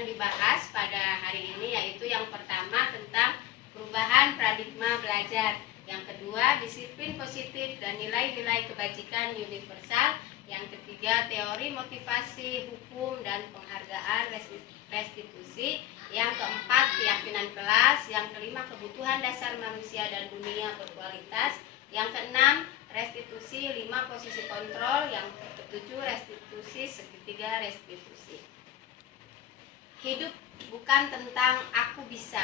akan dibahas pada hari ini, yaitu yang pertama tentang perubahan paradigma belajar, yang kedua disiplin positif dan nilai-nilai kebajikan universal, yang ketiga teori motivasi, hukum dan penghargaan restitusi, yang keempat keyakinan kelas, yang kelima kebutuhan dasar manusia dan dunia berkualitas, yang keenam restitusi, 5 posisi kontrol, yang ketujuh restitusi, segitiga restitusi. Hidup bukan tentang aku bisa,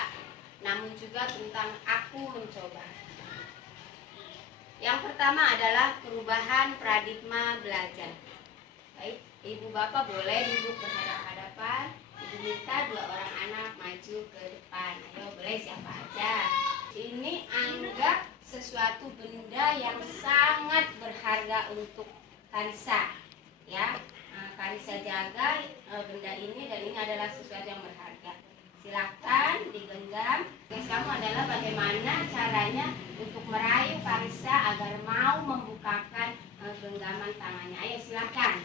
namun juga tentang aku mencoba. Yang pertama adalah perubahan paradigma belajar. Baik, ibu bapak boleh duduk berhadapan-hadapan. Ibu minta 2 orang anak maju ke depan. Ayo, boleh siapa aja. Ini anggap sesuatu benda yang sangat berharga untuk Karissa, ya. Karissa jaga benda ini, dan ini adalah sesuatu yang berharga. Silakan digenggam. Tugas kamu adalah bagaimana caranya untuk merayu Karissa agar mau membukakan genggaman tangannya. Ayo silakan.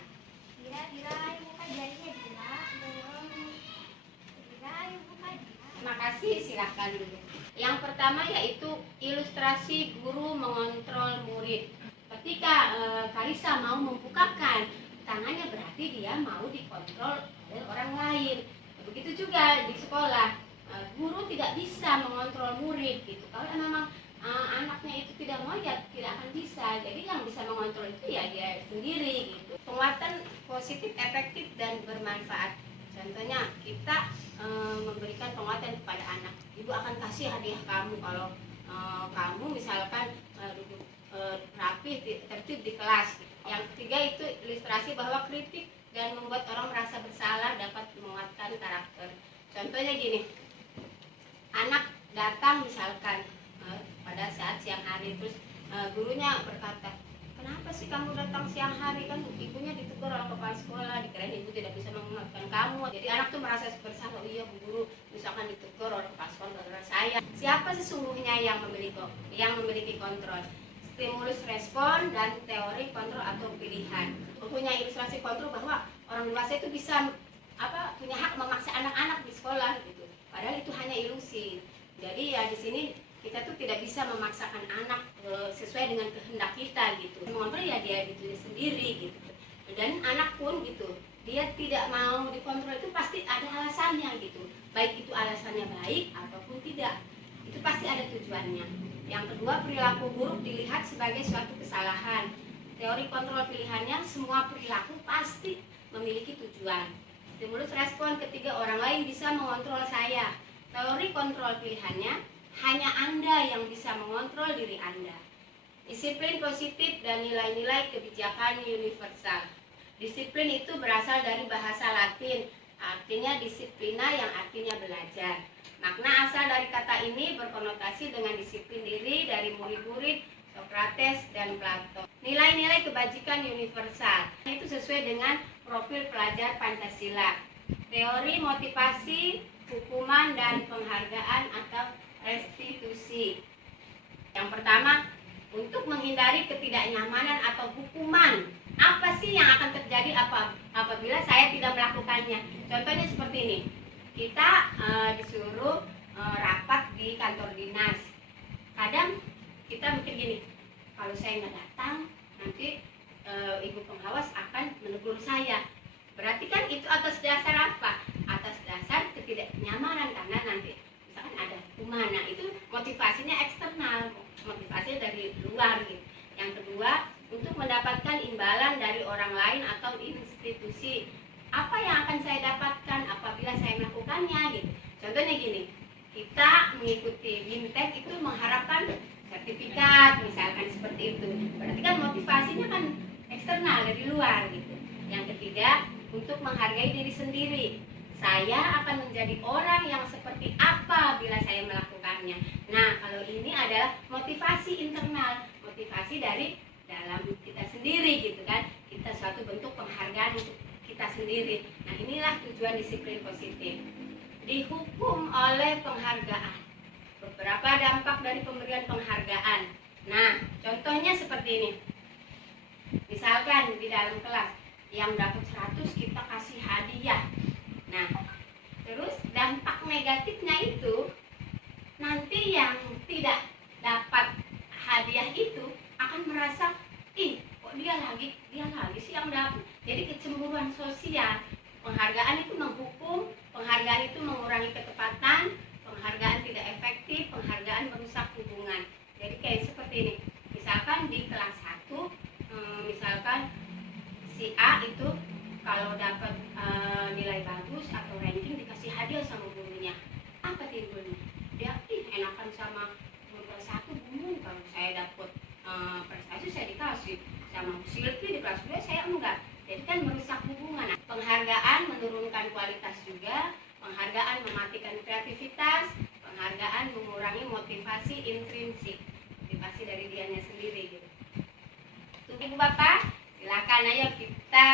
Terima kasih, silakan dulu. Yang pertama yaitu ilustrasi guru mengontrol murid. Ketika Karissa mau membukakan tangannya, berarti dia mau dikontrol oleh orang lain. Begitu juga di sekolah, guru tidak bisa mengontrol murid gitu. Kalau memang anaknya itu tidak mau, ya tidak akan bisa. Jadi yang bisa mengontrol itu ya dia sendiri gitu. Penguatan positif, efektif dan bermanfaat. Contohnya kita memberikan penguatan kepada anak. Ibu akan kasih hadiah kamu kalau kamu misalkan duduk rapi, tertib di kelas. Yang ketiga itu ilustrasi bahwa kritik dan membuat orang merasa bersalah dapat menguatkan karakter. Contohnya gini, anak datang misalkan pada saat siang hari, terus gurunya berkata, kenapa sih kamu datang siang hari, kan ibunya ditegur oleh kepala sekolah, dikirain ibu tidak bisa menguatkan kamu. Jadi anak tuh merasa bersalah, oh iya bu guru misalkan ditegur oleh kepala sekolah gara-gara saya. Siapa sesungguhnya yang memiliki kontrol? Stimulus respon dan teori kontrol atau pilihan. Mempunyai ilustrasi kontrol bahwa orang dewasa itu bisa punya hak memaksa anak-anak di sekolah gitu. Padahal itu hanya ilusi. Jadi ya di sini kita tuh tidak bisa memaksakan anak sesuai dengan kehendak kita gitu. Mengontrol ya dia gitu sendiri gitu. Dan anak pun gitu, dia tidak mau dikontrol itu pasti ada alasannya gitu. Baik itu alasannya baik ataupun tidak, itu pasti ada tujuannya. Yang kedua, perilaku buruk dilihat sebagai suatu kesalahan. Teori kontrol pilihannya, semua perilaku pasti memiliki tujuan. Stimulus respon ketiga, orang lain bisa mengontrol saya. Teori kontrol pilihannya, hanya Anda yang bisa mengontrol diri Anda. Disiplin positif dan nilai-nilai kebijakan universal. Disiplin itu berasal dari bahasa Latin, artinya disiplina yang artinya belajar. Makna asal dari kata ini berkonotasi dengan disiplin diri dari murid-murid Socrates dan Plato. Nilai-nilai kebajikan universal itu sesuai dengan profil pelajar Pancasila. Teori motivasi, hukuman dan penghargaan atau restitusi. Yang pertama, untuk menghindari ketidaknyamanan atau hukuman. Apa sih yang akan terjadi apabila saya tidak melakukannya? Contohnya seperti ini. Kita disuruh rapat di kantor dinas. Kadang kita mikir gini, kalau saya nggak datang, nanti ibu pengawas akan menegur saya. Berarti kan itu atas dasar apa? Atas dasar ketidaknyamanan, karena nanti misalkan ada hukuman. Nah itu motivasinya eksternal, motivasinya dari luar gitu. Yang kedua, untuk mendapatkan imbalan dari orang lain atau institusi. Apa yang akan saya dapatkan apabila saya melakukannya gitu. Contohnya gini, kita mengikuti BIMTEK itu mengharapkan sertifikat misalkan seperti itu. Berarti kan motivasinya kan eksternal dari luar gitu. Yang ketiga, untuk menghargai diri sendiri. Saya akan menjadi orang yang seperti apa bila saya melakukannya. Nah, kalau ini adalah motivasi internal, motivasi dari dalam kita sendiri gitu kan. Kita suatu bentuk penghargaan untuk kita sendiri. Nah inilah tujuan disiplin positif. Dihukum oleh penghargaan. Beberapa dampak dari pemberian penghargaan. Nah contohnya seperti ini. Misalkan di dalam kelas yang dapat 100 kita kasih hadiah. Nah Terus dampak negatifnya itu nanti yang tidak dapat hadiah itu akan merasa, ih kok dia lagi sih yang dapat. Jadi kecemburuan sosial. Penghargaan itu menghukum, penghargaan itu mengurangi ketepatan, penghargaan tidak efektif, penghargaan merusak hubungan. Jadi kayak seperti ini. Misalkan di kelas 1, misalkan si A itu kalau dapat nilai bagus atau ranking dikasih hadiah sama gurunya. Apa timbulnya? Dia enakan sama guru kelas 1 guru, kalau saya dapat prestasi saya dikasih, sama Silvi di kelas 2 saya enggak. Jadi kan merusak hubungan. Penghargaan menurunkan kualitas juga, penghargaan mematikan kreativitas, penghargaan mengurangi motivasi intrinsik, motivasi dari dianya sendiri gitu. Ibu Bapak, silakan ayo kita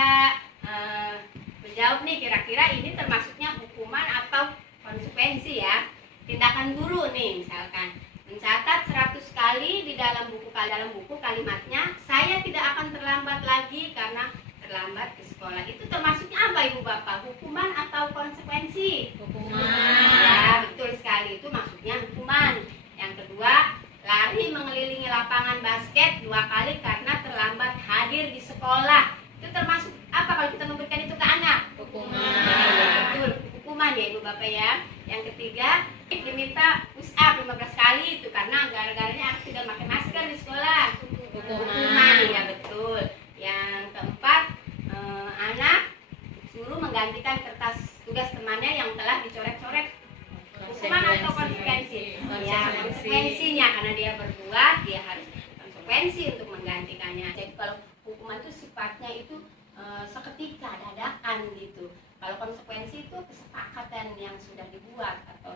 menjawab nih, kira-kira ini termasuknya hukuman atau konsekuensi ya. Tindakan guru nih, misalkan mencatat 100 kali di dalam buku kalimatnya, saya tidak akan terlambat lagi karena terlambat ke sekolah. Itu termasuknya apa Ibu Bapak? Hukuman atau konsekuensi? Hukuman. Ya, betul sekali, itu maksudnya hukuman. Yang kedua, lari mengelilingi lapangan basket 2 kali karena terlambat hadir di sekolah. Itu termasuk apa kalau kita memberikan itu ke anak? Hukuman. Ya, betul, hukuman ya Ibu Bapak ya. Yang ketiga, diminta push up 15 kali itu karena gara-garanya aku tidak pakai masker di sekolah. Hukuman ya, betul. Yang keempat, anak suruh menggantikan kertas tugas temannya yang telah dicoret-coret. Hukuman atau konsekuensi? Ya, konsekuensinya karena dia berbuat, dia harus konsekuensi untuk menggantikannya. Jadi kalau hukuman itu sifatnya itu seketika, dadakan gitu. Kalau konsekuensi itu kesepakatan yang sudah dibuat atau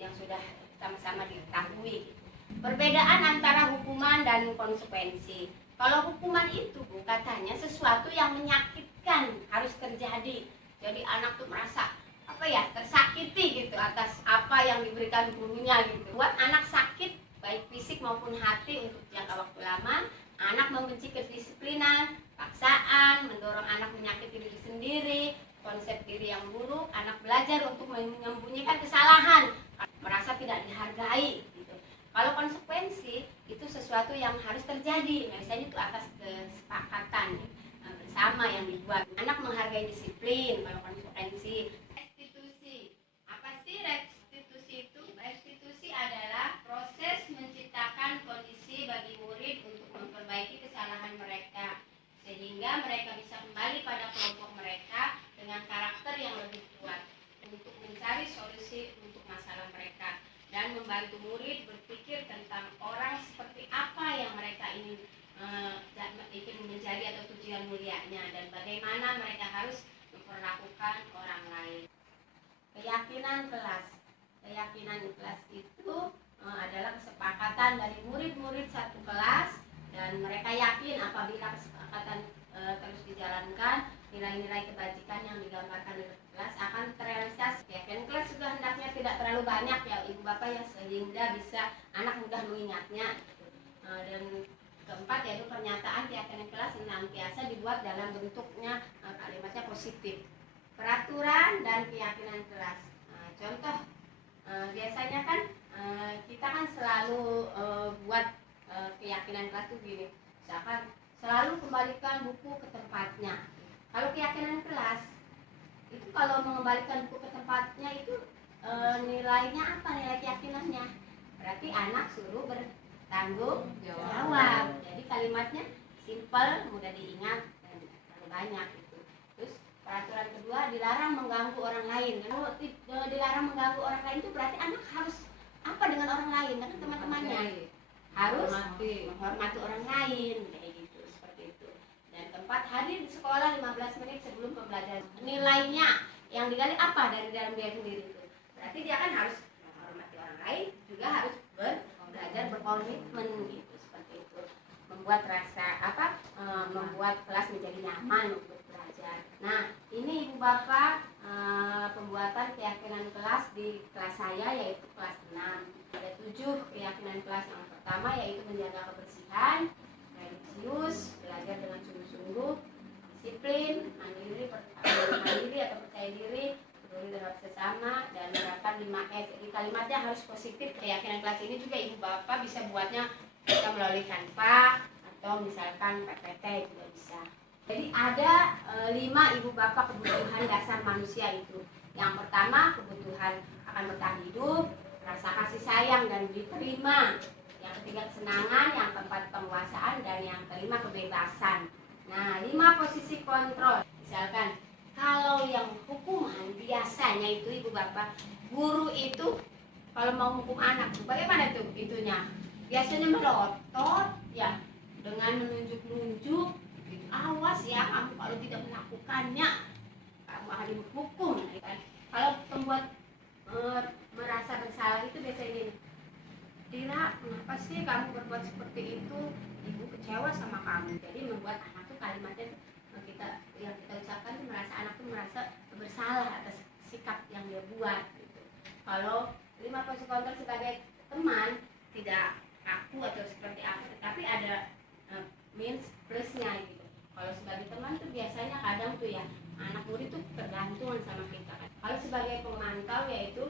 yang sudah sama-sama diketahui gitu. Perbedaan antara hukuman dan konsekuensi. Kalau hukuman itu Bu, katanya sesuatu yang menyakitkan harus terjadi. Jadi anak tuh merasa tersakiti gitu atas apa yang diberikan gurunya gitu. Buat anak sakit baik fisik maupun hati untuk jangka waktu lama. Anak membenci kedisiplinan, paksaan, mendorong anak menyakiti diri sendiri, konsep diri yang buruk. Anak belajar untuk menyembunyikan kesalahan, merasa tidak dihargai gitu. Kalau konsekuensi itu sesuatu yang harus terjadi, biasanya itu atas kesepakatan bersama yang dibuat. Anak menghargai disiplin. Kalau konsekuensi, restitusi. Apa sih restitusi itu? Restitusi adalah proses menciptakan kondisi bagi murid untuk memperbaiki kesalahan mereka sehingga mereka bisa kembali pada kelompok mereka dengan karakter yang lebih kuat untuk mencari solusi untuk masalah mereka dan membantu murid berpikir tentang orang seperti apa yang mereka ingin menjadi atau tujuan mulianya dan bagaimana mereka harus memperlakukan orang lain. Keyakinan kelas. Keyakinan kelas itu adalah kesepakatan dari murid-murid satu kelas dan mereka yakin apabila kesepakatan terus dijalankan, nilai-nilai kebajikan yang digambarkan di kelas akan terrealisasi. Keyakinan kelas juga hendaknya tidak terlalu banyak ya Ibu Bapak ya, sehingga bisa anak mudah mengingatnya. Dan keempat yaitu pernyataan keyakinan kelas senantiasa dibuat dalam bentuknya kalimatnya positif. Peraturan dan keyakinan kelas. Contoh biasanya kan kita kan selalu buat keyakinan kelas itu gini, misalkan selalu kembalikan buku ke tempatnya. Kalau keyakinan kelas itu kalau mengembalikan buku ke tempatnya itu nilainya apa, nilai keyakinannya? Berarti anak suruh bertanggung jawab. Jadi kalimatnya simpel, mudah diingat dan terlalu banyak gitu. Terus peraturan kedua, dilarang mengganggu orang lain. Kalau dilarang mengganggu orang lain itu berarti anak harus apa dengan orang lain, dengan teman-temannya harus menghormati orang lain kayak gitu, seperti itu. Dan keempat, hadir di sekolah 15 menit sebelum pembelajaran. Nilainya yang digali apa dari dalam dia sendiri itu? Berarti dia kan harus menghormati orang lain, juga harus belajar berkomitmen gitu, seperti itu. Membuat membuat kelas menjadi nyaman untuk belajar. Nah, ini Ibu Bapak pembuatan keyakinan kelas di kelas saya yaitu kelas 6. Ada 7 keyakinan kelas. Yang pertama yaitu menjaga kebersihan, religius, belajar dengan sungguh-sungguh, disiplin, mandiri atau percaya diri, peduli terhadap sesama, dan menerapkan 5S. Jadi kalimatnya harus positif. Keyakinan kelas ini juga ibu bapak bisa buatnya bisa melalui Canva atau misalkan PPT juga bisa. Jadi ada 5 ibu bapak kebutuhan dasar manusia itu. Yang pertama, kebutuhan akan bertahan hidup, rasa kasih sayang dan diterima. Yang ketiga, kesenangan. Yang keempat, penguasaan. Dan yang kelima, kebebasan. Nah, 5 posisi kontrol. Misalkan kalau yang hukuman biasanya itu ibu bapak, guru itu kalau mau hukum anak, bagaimana tuh itunya? Biasanya melotot ya, dengan menunjuk-nunjuk, awas ya kamu kalau tidak melakukannya kamu akan dihukum. Kan? Kalau pembuat merasa bersalah itu biasanya gini, Dira, kenapa sih kamu berbuat seperti itu? Ibu kecewa sama kamu. Jadi membuat anak tuh kalimatnya yang kita ucapkan tuh anak tuh merasa bersalah atas sikap yang dia buat. Gitu. Kalau 5 posisi kontrol sebagai teman tidak kaku atau seperti apa, tapi ada minus plusnya gitu. Kalau sebagai teman tuh biasanya kadang tuh ya anak murid tuh tergantungan sama kita. Kalau sebagai pemantau yaitu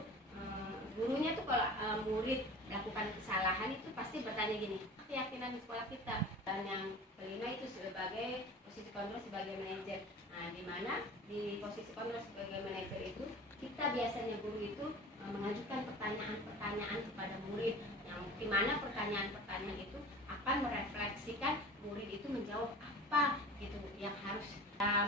gurunya tuh kalau murid lakukan kesalahan itu pasti bertanya gini, keyakinan di sekolah kita. Dan yang kelima itu sebagai posisi kontrol sebagai manajer. Nah, di mana di posisi kontrol sebagai manajer itu kita biasanya guru itu mengajukan pertanyaan-pertanyaan kepada murid yang dimana pertanyaan-pertanyaan itu akan merefleksikan murid itu menjawab apa gitu yang harus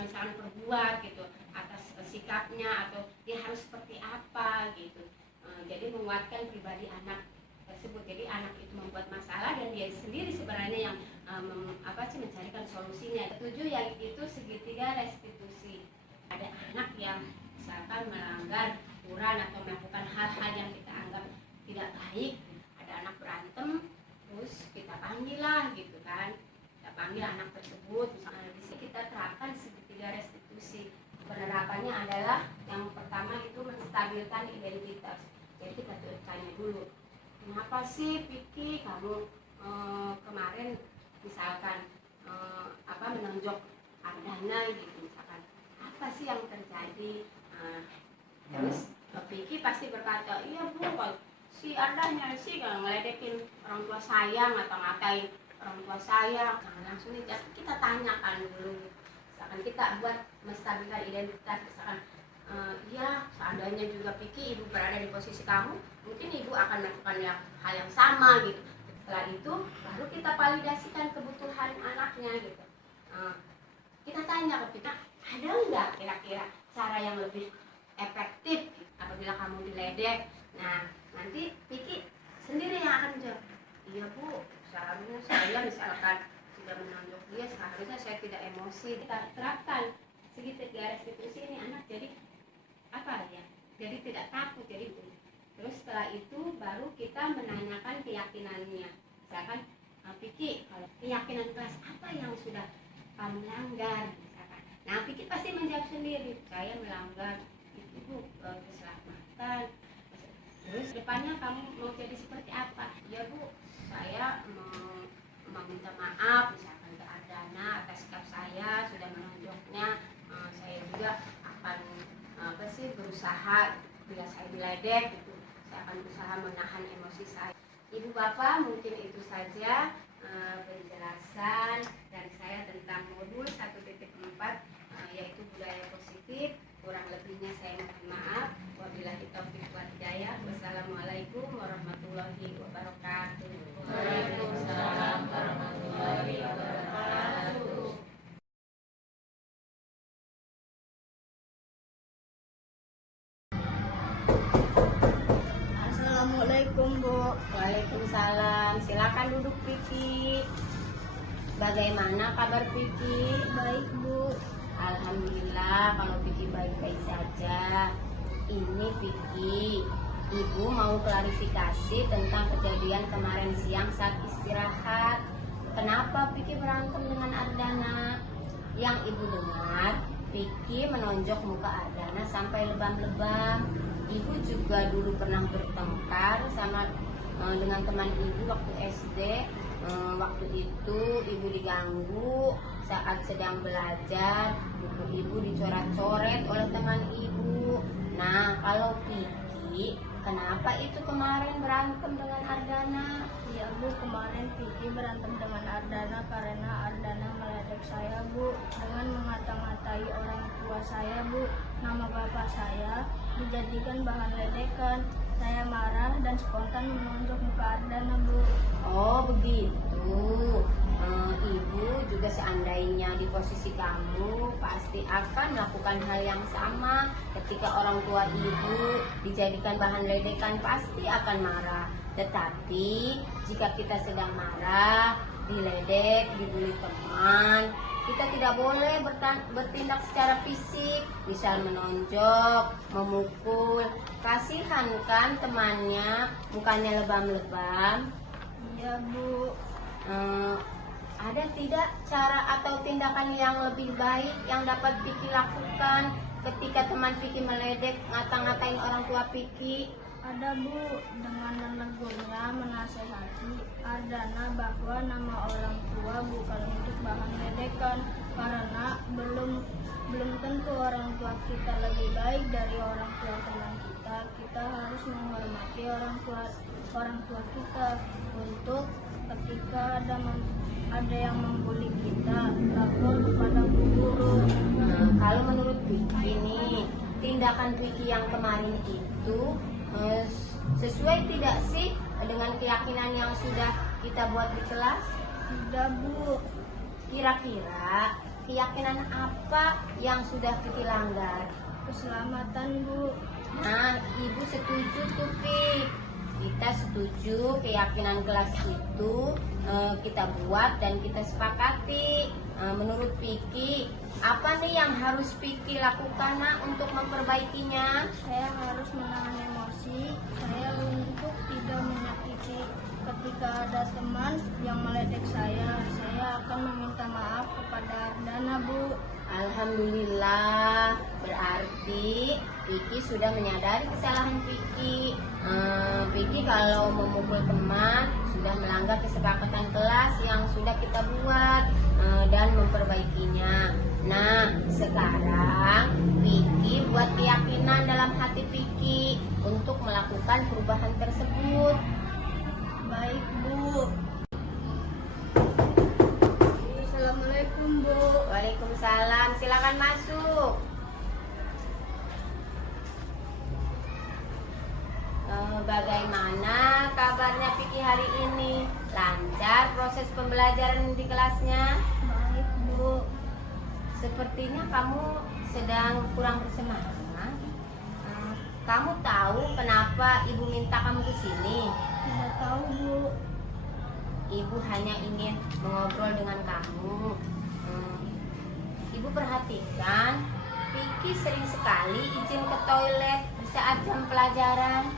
misalkan perbuat gitu atas sikapnya atau dia harus seperti apa gitu. Jadi menguatkan pribadi anak tersebut. Jadi anak itu membuat masalah dan dia sendiri sebenarnya yang mencarikan solusinya. 7 yang itu segitiga restitusi. Ada anak yang misalkan melanggar aturan atau melakukan hal-hal yang kita anggap tidak baik. Ada anak berantem, terus kita panggil lah gitu kan. Kita panggil anak tersebut. Di sini kita terapkan segitiga restitusi. Penerapannya adalah yang pertama itu menstabilkan identitas. Jadi kita tanya dulu, kenapa sih Vicky kamu kemarin misalkan menonjok Ardana gitu misalkan, apa sih yang terjadi? Terus Vicky pasti berkata, iya bu, si Ardana sih kalau ngeledekin orang tua saya atau ngatain orang tua saya, langsung kita tanyakan dulu. Misalkan kita buat menstabilkan identitas, misalkan ya seandainya juga Vicky ibu berada di posisi kamu, mungkin ibu akan melakukan hal yang sama gitu. Setelah itu baru kita validasikan kebutuhan anaknya gitu. Kita tanya ke Vicky, ada nggak kira-kira cara yang lebih efektif apabila kamu diledek? Nah nanti Vicky sendiri yang akan menjawab, iya bu, seharusnya saya misalkan tidak menonjok dia, seharusnya saya tidak emosi. Kita terapkan segitiga restitusi ini anak jadi jadi tidak takut. Jadi terus setelah itu baru kita menanyakan keyakinannya. Misalkan Vicky, kalau keyakinan kelas apa yang sudah kamu langgar misalkan. Nah Vicky pasti menjawab sendiri, saya melanggar itu bu, keselamatan. Terus depannya kamu mau jadi seperti apa? Ya bu, saya mau minta maaf misalkan ke Ardana atas sikap saya sudah menonjoknya. Saya juga akan berusaha bila saya diledek gitu, saya akan berusaha menahan emosi saya. Ibu bapak, mungkin itu saja penjelasan dari saya tentang modul 1.4 yaitu budaya positif. Kurang lebihnya saya mohon maaf. Wabillahi taufiq wal hidayah. Wassalamualaikum warahmatullahi wabarakatuh. Waalaikumsalam warahmatullahi wabarakatuh. Assalamualaikum Bu. Waalaikumsalam. Silakan duduk Vicky. Bagaimana kabar Vicky? Baik Bu. Alhamdulillah kalau Vicky baik-baik saja. Ini Vicky, Ibu mau klarifikasi tentang kejadian kemarin siang saat istirahat. Kenapa Vicky berantem dengan Ardana? Yang Ibu dengar, Vicky menonjok muka Ardana sampai lebam-lebam. Ibu juga dulu pernah bertengkar sama dengan teman Ibu waktu SD. Waktu itu Ibu diganggu saat sedang belajar. Buku Ibu dicoret-coret oleh teman Ibu. Nah, kalau Piki, kenapa itu kemarin berantem dengan Ardana? Iya Bu, kemarin Piki berantem dengan Ardana karena Ardana meledek saya Bu dengan mengata-ngatai orang tua saya Bu. Nama bapak saya dijadikan bahan ledekan. Saya marah dan spontan menunjuk muka Ardana Bu. Oh begitu. Ibu juga seandainya di posisi kamu pasti akan melakukan hal yang sama. Ketika orang tua ibu dijadikan bahan ledekan pasti akan marah. Tetapi jika kita sedang marah, diledek, dibully teman, kita tidak boleh bertindak secara fisik, misal menonjok, memukul. Kasihan kan temannya, mukanya lebam-lebam. Iya Bu. Ada tidak cara atau tindakan yang lebih baik yang dapat Piki lakukan ketika teman Piki meledek, ngata-ngatain orang tua Piki? Ada Bu, dengan menegurnya menasehati Ardana bahwa nama orang tua bukan untuk bahan ledekan, karena belum tentu orang tua kita lebih baik dari orang tua teman kita. Kita harus menghormati orang tua kita untuk ketika ada yang membuli kita, lapor kepada guru. Kalau menurut Piki nih, tindakan Piki yang kemarin itu sesuai tidak sih dengan keyakinan yang sudah kita buat di kelas? Tidak Bu. Kira-kira keyakinan apa yang sudah Piki langgar? Keselamatan Bu. Nah, Ibu setuju tuh Pik. Kita setuju keyakinan kelas itu kita buat dan kita sepakati. Menurut Piki, apa nih yang harus Piki lakukan untuk memperbaikinya? Saya harus menahan emosi saya untuk tidak menyakiti. Ketika ada teman yang meledek saya akan meminta maaf kepada Ardana Bu. Alhamdulillah, berarti Piki sudah menyadari kesalahan Piki. Piki kalau memukul teman sudah melanggar kesepakatan kelas yang sudah kita buat dan memperbaikinya. Nah, sekarang Piki buat keyakinan dalam hati Piki untuk melakukan perubahan tersebut. Baik Bu. Assalamualaikum Bu. Waalaikumsalam, silakan masuk. Bagaimana kabarnya Piki hari ini? Lancar proses pembelajaran di kelasnya? Baik Bu. Sepertinya kamu sedang kurang bersemangat. Kamu tahu kenapa Ibu minta kamu ke sini? Tidak tahu Bu. Ibu hanya ingin mengobrol dengan kamu. Ibu perhatikan, Piki sering sekali izin ke toilet saat jam pelajaran.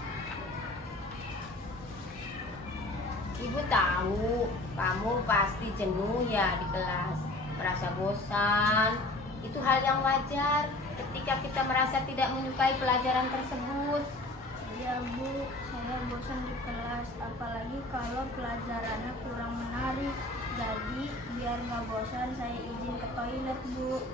Ibu tahu kamu pasti jenuh ya di kelas, merasa bosan. Itu hal yang wajar ketika kita merasa tidak menyukai pelajaran tersebut. Iya Bu, saya bosan di kelas, apalagi kalau pelajarannya kurang menarik. Jadi biar nggak bosan saya izin ke toilet Bu.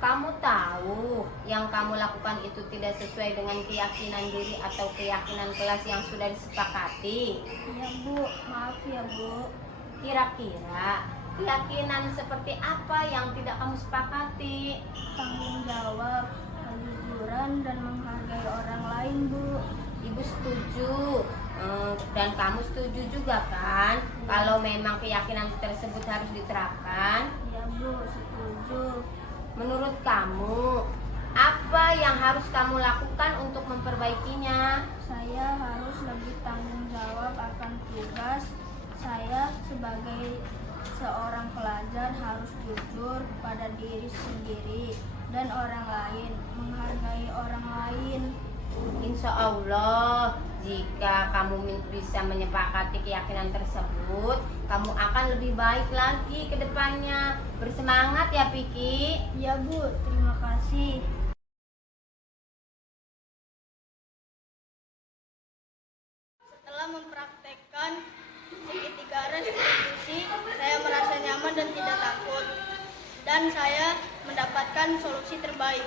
Kamu tahu yang kamu lakukan itu tidak sesuai dengan keyakinan diri atau keyakinan kelas yang sudah disepakati. Iya Bu, maaf ya Bu. Kira-kira keyakinan seperti apa yang tidak kamu sepakati? Tanggung jawab, kejujuran, dan menghargai orang lain Bu. Ibu setuju dan kamu setuju juga kan kalau memang keyakinan tersebut harus diterapkan? Iya Bu, setuju. Menurut kamu, apa yang harus kamu lakukan untuk memperbaikinya? Saya harus lebih tanggung jawab akan tugas. Saya sebagai seorang pelajar harus jujur pada diri sendiri dan orang lain, menghargai orang lain. Insya Allah, jika kamu bisa menyepakati keyakinan tersebut, kamu akan lebih baik lagi ke depannya. Bersemangat ya Piki. Ya Bu, terima kasih. Setelah mempraktekkan segitiga restitusi, saya merasa nyaman dan tidak takut. Dan saya mendapatkan solusi terbaik.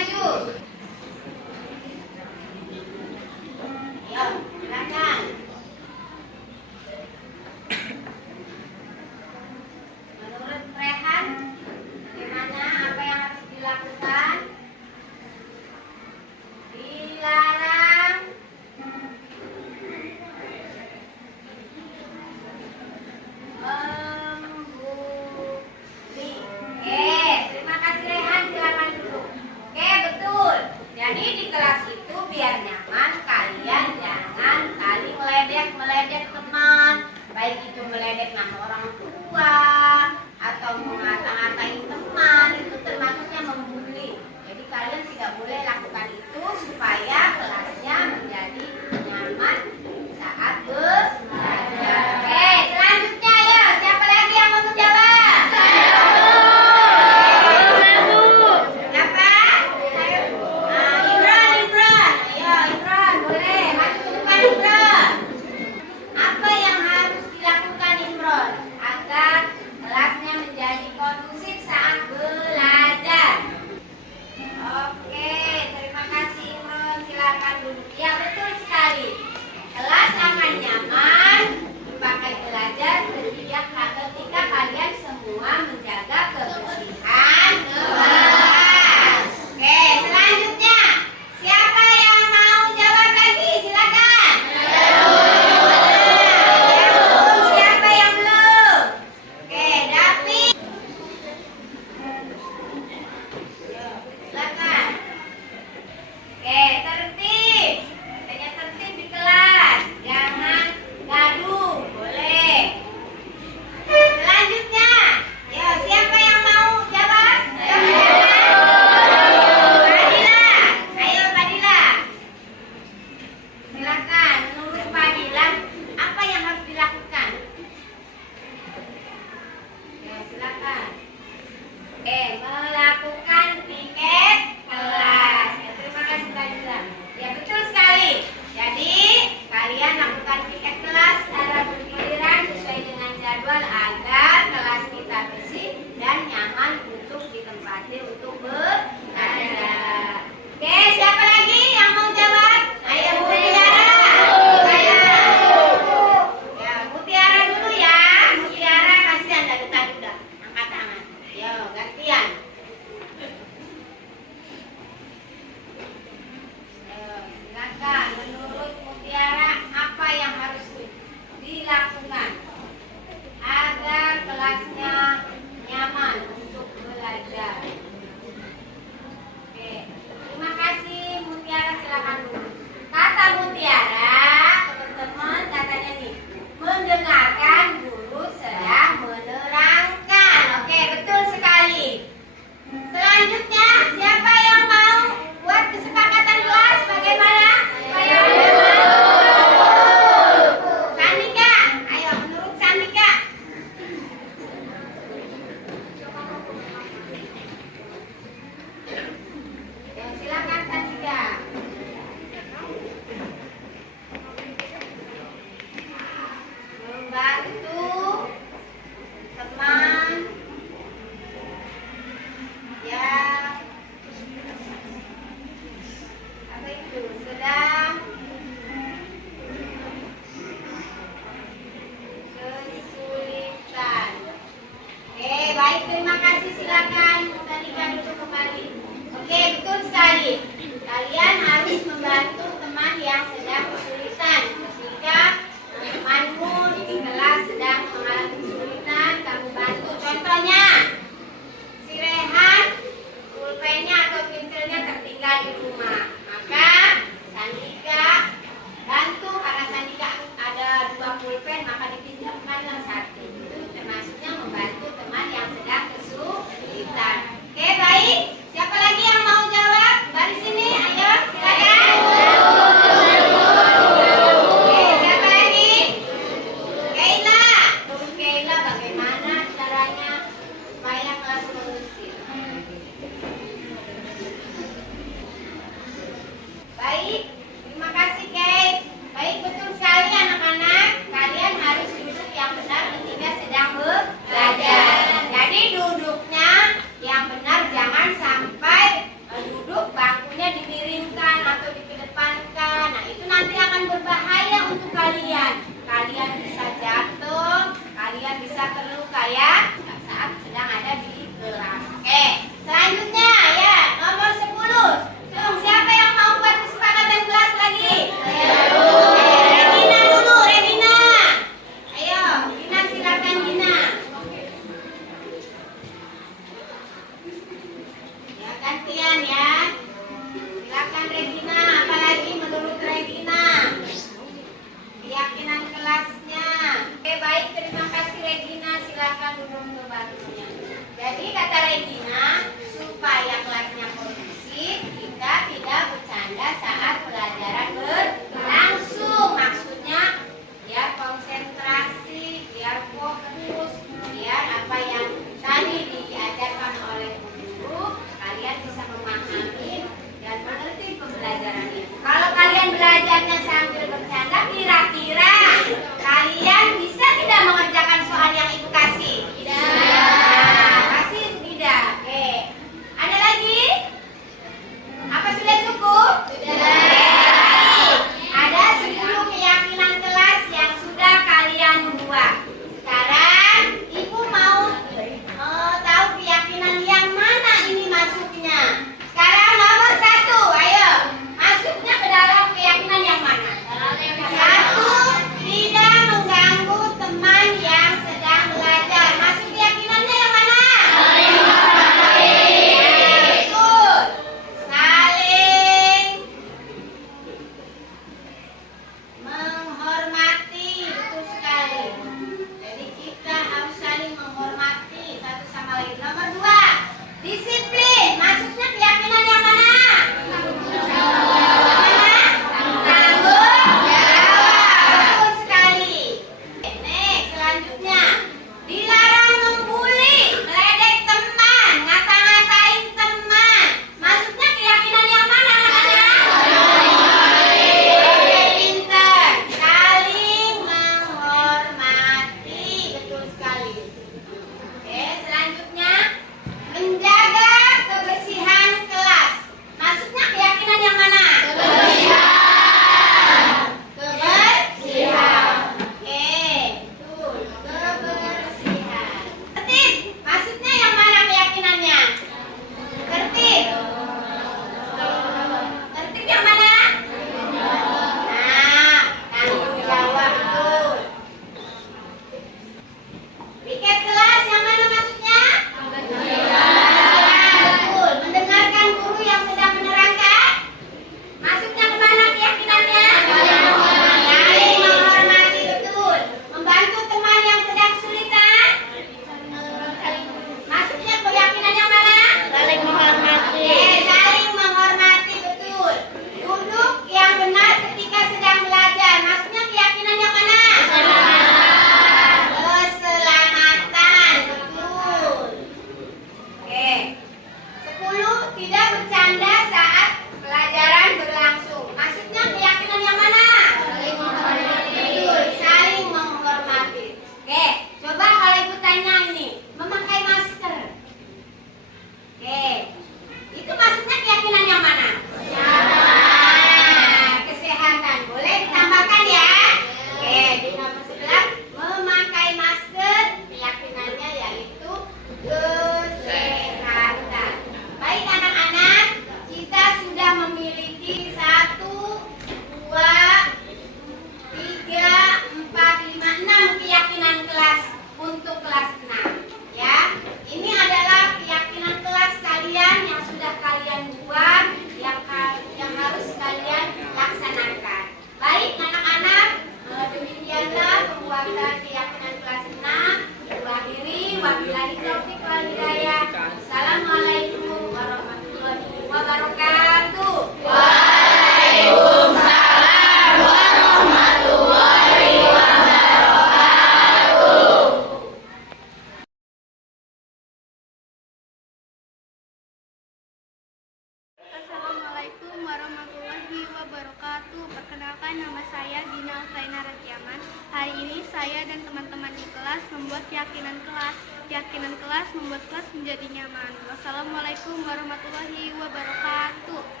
saya Dina Alfaina Ratiaman. Hari ini saya dan teman-teman di kelas membuat keyakinan kelas. Keyakinan kelas membuat kelas menjadi nyaman. Wassalamualaikum warahmatullahi wabarakatuh.